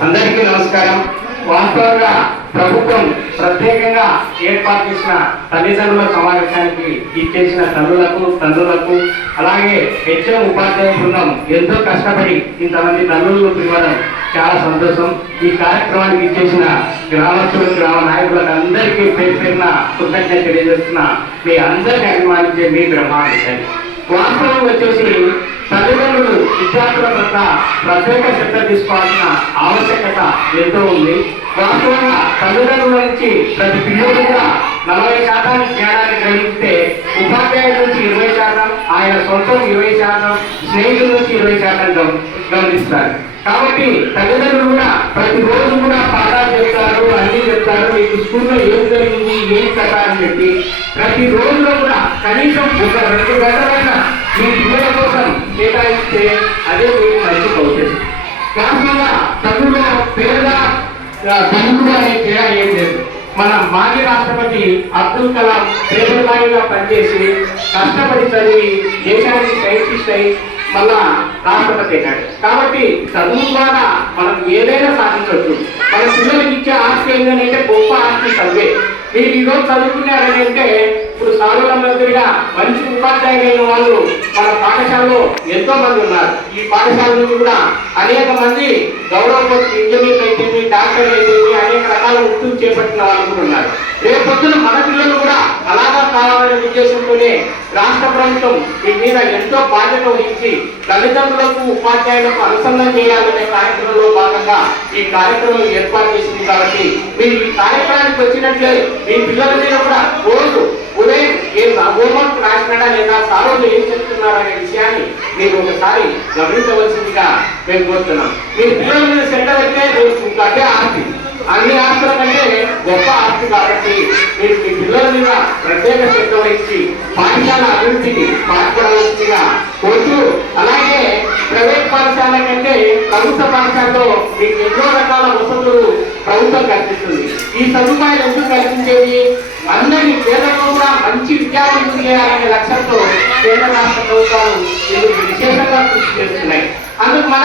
అందరికీ నమస్కారం. వాస్తవంగా ప్రభుత్వం ప్రత్యేకంగా ఏర్పాటు చేసిన తల్లిదండ్రుల సమావేశానికి ఇచ్చేసిన తల్లులకు తండ్రులకు అలాగే హెచ్ఎం ఉపాధ్యాయ బృందం ఎంతో కష్టపడి ఇంతమంది తల్లులను పిలవడం చాలా సంతోషం. ఈ కార్యక్రమానికి ఇచ్చేసిన గ్రామస్తులు గ్రామ నాయకులకు అందరికీ పేరు పేరున కృతజ్ఞత తెలియజేస్తున్న. మీ అందరిని అభిమానించే మీ బ్రహ్మాండ వాస్తవం వచ్చేసి తల్లిదండ్రులు విద్యార్థుల పట్ల ప్రత్యేక శ్రద్ధ తీసుకోవాల్సిన ఆవశ్యకత ఎంతో ఉంది. వాస్తవంగా తల్లిదండ్రుల నుంచి ప్రతి పిల్లలు కూడా నలభై శాతం జ్ఞానాన్ని గ్రహిస్తే ఉపాధ్యాయుల నుంచి ఇరవై శాతం ఆయన సొంతం ఇరవై శాతం స్నేహితుల నుంచి ఇరవై శాతం గమనిస్తారు. కాబట్టి తల్లిదండ్రులు కూడా ప్రతిరోజు కూడా పాఠాలు చెప్తారు అన్ని చెప్తారు మీకు స్కూల్లో ఏం జరిగింది ఏం కథ అని చెప్పి ప్రతి రోజులో కూడా కనీసం ఒక రెండు గంటల మీ పిల్లల కోసం కేటాయిస్తే అదే మీకు మంచి భవిష్యత్తు. కాకుండా చదువులో పేద ఆ, ధనికుడు తేడా ఏం లేదు. మన మాజీ రాష్ట్రపతి అబ్దుల్ కలాం పేదవాడిగా పనిచేసి కష్టపడి చదివి దేశానికి సైంటిస్ట్ అయి మళ్ళా రాష్ట్రపతి అయ్యాడు. కాబట్టి చదువు ద్వారా మనం ఏదైనా సాధించవచ్చు. మన పిల్లలకి ఇచ్చే ఆస్తి ఏంటంటే గొప్ప ఆస్తి చదివే. మీరు ఈరోజు చదువుకున్నారని అంటే ఇప్పుడు సాగుల మాదిరిగా మంచి ఉపాధ్యాయులైన వాళ్ళు మన పాఠశాలలో ఎంతో మంది ఉన్నారు. ఈ పాఠశాల నుంచి కూడా అనేక మంది గౌరవ పోస్ట్ ఇంజనీర్లు అయితే డాక్టర్లు అయితే అనేక రకాల వృత్తులు చేపట్టిన వాళ్ళు కూడా ఉన్నారు. రేపొద్దున మన పిల్లలు కూడా అలా ఉద్దేశంతోనే రాష్ట్ర ప్రభుత్వం ఈ మీద ఎంతో బాధ్యత వహించి తల్లిదండ్రులకు ఉపాధ్యాయులకు అనుసంధానం చేయాలనే కార్యక్రమంలో భాగంగా ఈ కార్యక్రమం ఏర్పాటు చేసింది కాబట్టి మీరు ఈ కార్యక్రమానికి వచ్చినట్లే మీ పిల్లల మీద కూడా రోజు ఉదయం ఏం హోంవర్క్ రాసినాడా లేదా సారోజు ఏం చెప్తున్నారా అనే విషయాన్ని మీరు ఒకసారి గమనించవలసిందిగా మేము కోరుతున్నాం. మీ పిల్లల మీద సెంటర్ అయితే మీకు అదే ఆస్తి అన్ని ఆస్తుల కంటే గొప్ప ఆస్తి కాబట్టి మీరు మీ పిల్లల మీద ప్రత్యేక శ్రద్ధ వహించి పాఠశాల అభివృద్ధికి పాఠశాలగా కోరుతూ అలాగే ప్రైవేట్ పాఠశాల కంటే ప్రభుత్వ పాఠశాలలో మీకు ఎన్నో రకాల వసతులు ప్రభుత్వం కల్పిస్తుంది. ఈ సదుపాయాలు ఎందుకు కల్పించేది? అందరి పేదలకు కూడా మంచి విద్యార్థులు చేయాలనే లక్ష్యంతో కేంద్ర రాష్ట్ర ప్రభుత్వాలు ఇందుకు విశేషంగా కృషి చేస్తున్నాయి. అందుకు మన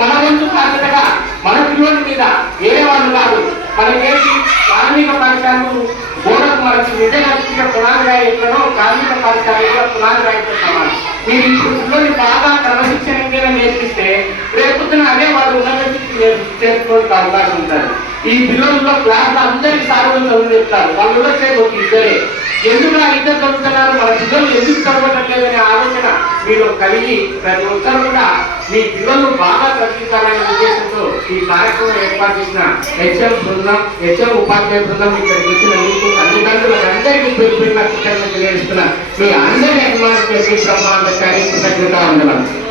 మన వంతు బాధ్యతగా మన పిల్లల మీద ఏ వాళ్ళు కాదు. మనకేంటి? కార్మిక పాఠశాలలు బోనకు మనకి నిజంగా పునాది రాయిట్లలో కార్మిక పాఠశాలలో పునాది రాయితో సమానం. మీరు ఇప్పుడు పిల్లల్ని బాగా క్రమశిక్షణ నేర్పిస్తే రేపొద్దున అదే వాళ్ళు ఉన్నత స్థితికి చేసుకోవడానికి అవకాశం ఉంటుంది. ఈ పిల్లల్లో క్లాస్ అందరికి సార్లు చదువు చెప్తారు. వాళ్ళు వచ్చే ఒక ఇద్దరే. ఎందుకు ఆ ఇద్దరు చదువుతున్నారు? మన పిల్లలు ఎందుకు చదవటం లేదనే ఆలోచన మీరు కలిగి ప్రతి ఒక్కరు కూడా మీ పిల్లలు బాగా చదివించాలనే ఉద్దేశంతో ఈ కార్యక్రమం ఏర్పాటు చేసిన హెచ్ఎం బృందం హెచ్ఎం ఉపాధ్యాయ బృందం ఇక్కడికి వచ్చిన మీకు తల్లిదండ్రులందరికీ పేరు పేరున కృతజ్ఞతలు తెలియజేస్తున్నా మీ అందరి అభిమానించే బ్రహ్మాండ కృతజ్ఞత వందనాలు